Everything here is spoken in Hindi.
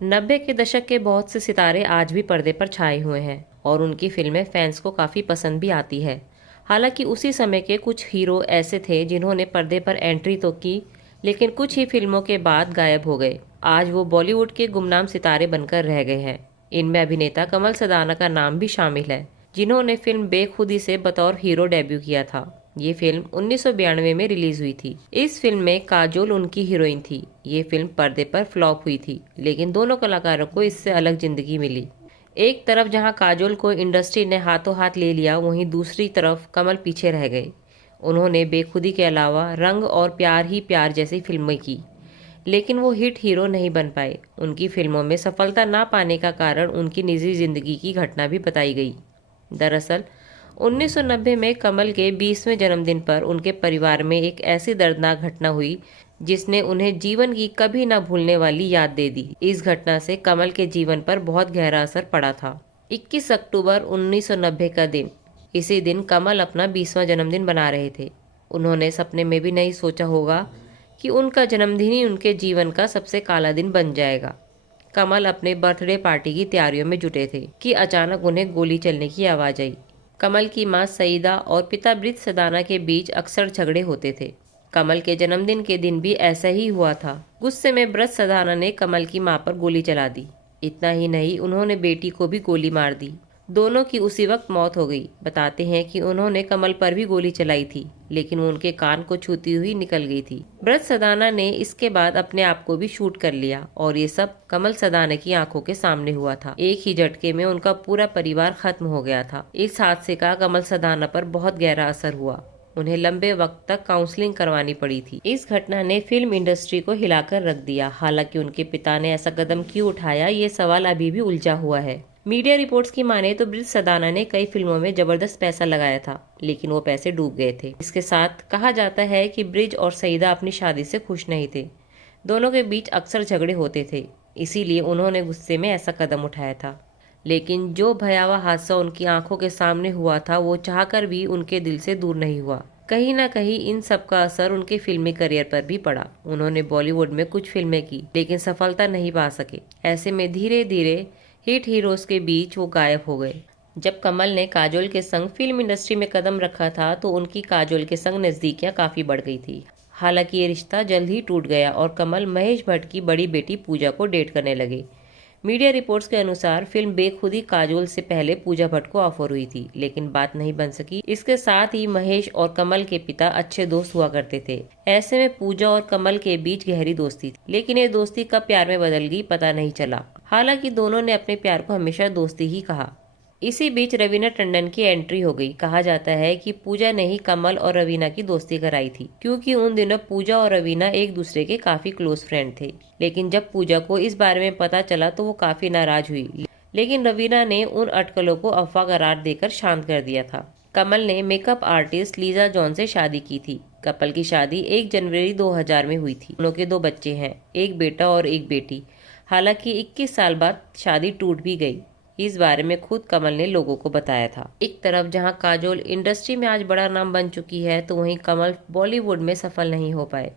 90 के दशक के बहुत से सितारे आज भी पर्दे पर छाए हुए हैं और उनकी फिल्में फैंस को काफ़ी पसंद भी आती है। हालांकि उसी समय के कुछ हीरो ऐसे थे जिन्होंने पर्दे पर एंट्री तो की, लेकिन कुछ ही फिल्मों के बाद गायब हो गए। आज वो बॉलीवुड के गुमनाम सितारे बनकर रह गए हैं। इनमें अभिनेता कमल सदाना का नाम भी शामिल है, जिन्होंने फिल्म बेखुदी से बतौर हीरो डेब्यू किया था। ये फिल्म 1992 में रिलीज हुई थी। इस फिल्म में काजोल उनकी हीरोइन थी। ये फिल्म पर्दे पर फ्लॉप हुई थी, लेकिन दोनों कलाकारों को इससे अलग जिंदगी मिली। एक तरफ जहां काजोल को इंडस्ट्री ने हाथों हाथ ले लिया, वहीं दूसरी तरफ कमल पीछे रह गए। उन्होंने बेखुदी के अलावा रंग और प्यार ही प्यार जैसी फिल्में की, लेकिन वो हिट हीरो नहीं बन पाए। उनकी फिल्मों में सफलता ना पाने का कारण उनकी निजी जिंदगी की घटना भी बताई गई। दरअसल 1990 में कमल के 20वें जन्मदिन पर उनके परिवार में एक ऐसी दर्दनाक घटना हुई जिसने उन्हें जीवन की कभी न भूलने वाली याद दे दी। इस घटना से कमल के जीवन पर बहुत गहरा असर पड़ा था। 21 अक्टूबर 1990 का दिन। इसी दिन कमल अपना 20वां जन्मदिन मना रहे थे। उन्होंने सपने में भी नहीं सोचा होगा कि उनका जन्मदिन ही उनके जीवन का सबसे काला दिन बन जाएगा। कमल अपने बर्थडे पार्टी की तैयारियों में जुटे थे कि अचानक उन्हें गोली चलने की आवाज आई। कमल की मां सईदा और पिता ब्रिज सदाना के बीच अक्सर झगड़े होते थे। कमल के जन्मदिन के दिन भी ऐसा ही हुआ था। गुस्से में ब्रिज सदाना ने कमल की मां पर गोली चला दी। इतना ही नहीं, उन्होंने बेटी को भी गोली मार दी। दोनों की उसी वक्त मौत हो गई। बताते हैं कि उन्होंने कमल पर भी गोली चलाई थी, लेकिन वो उनके कान को छूती हुई निकल गई थी। ब्रज सदाना ने इसके बाद अपने आप को भी शूट कर लिया और ये सब कमल सदाना की आंखों के सामने हुआ था। एक ही झटके में उनका पूरा परिवार खत्म हो गया था। इस हादसे का कमल सदाना पर बहुत गहरा असर हुआ। उन्हें लंबे वक्त तक काउंसलिंग करवानी पड़ी थी। इस घटना ने फिल्म इंडस्ट्री को हिलाकर रख दिया। हालांकि उनके पिता ने ऐसा कदम क्यों उठाया, ये सवाल अभी भी उलझा हुआ है। मीडिया रिपोर्ट्स की माने तो ब्रिज सदाना ने कई फिल्मों में जबरदस्त पैसा लगाया था, लेकिन वो पैसे डूब गए थे। इसके साथ कहा जाता है कि ब्रिज और सईदा अपनी शादी से खुश नहीं थे। दोनों के बीच अक्सर झगड़े होते थे, इसीलिए उन्होंने गुस्से में ऐसा कदम उठाया था। लेकिन जो भयावह हादसा उनकी आंखों के सामने हुआ था, वो चाहकर भी उनके दिल से दूर नहीं हुआ। कहीं ना कहीं इन सब का असर उनके फिल्मी करियर पर भी पड़ा। उन्होंने बॉलीवुड में कुछ फिल्में की, लेकिन सफलता नहीं पा सके। ऐसे में धीरे धीरे हिट हीरोज के बीच वो गायब हो गए। जब कमल ने काजोल के संग फिल्म इंडस्ट्री में कदम रखा था, तो उनकी काजोल के संग नजदीकियां काफी बढ़ गई थी। हालांकि ये रिश्ता जल्द ही टूट गया और कमल महेश भट्ट की बड़ी बेटी पूजा को डेट करने लगे। मीडिया रिपोर्ट्स के अनुसार फिल्म बेखुदी काजोल से पहले पूजा भट्ट को ऑफर हुई थी, लेकिन बात नहीं बन सकी। इसके साथ ही महेश और कमल के पिता अच्छे दोस्त हुआ करते थे। ऐसे में पूजा और कमल के बीच गहरी दोस्ती थी, लेकिन ये दोस्ती कब प्यार में बदल गई पता नहीं चला। हालांकि दोनों ने अपने प्यार को हमेशा दोस्ती ही कहा। इसी बीच रवीना टंडन की एंट्री हो गई। कहा जाता है कि पूजा ने ही कमल और रवीना की दोस्ती कराई थी, क्योंकि उन दिनों पूजा और रवीना एक दूसरे के काफी क्लोज फ्रेंड थे। लेकिन जब पूजा को इस बारे में पता चला तो वो काफी नाराज हुई, लेकिन रवीना ने उन अटकलों को अफवाह करार देकर शांत कर दिया था। कमल ने मेकअप आर्टिस्ट लीजा जॉन से शादी की थी। कपल की शादी 1 जनवरी 2000 में हुई थी। दोनों के 2 बच्चे हैं, एक बेटा और एक बेटी। हालांकि 21 साल बाद शादी टूट भी गई। इस बारे में खुद कमल ने लोगों को बताया था। एक तरफ जहां काजोल इंडस्ट्री में आज बड़ा नाम बन चुकी है, तो वहीं कमल बॉलीवुड में सफल नहीं हो पाए।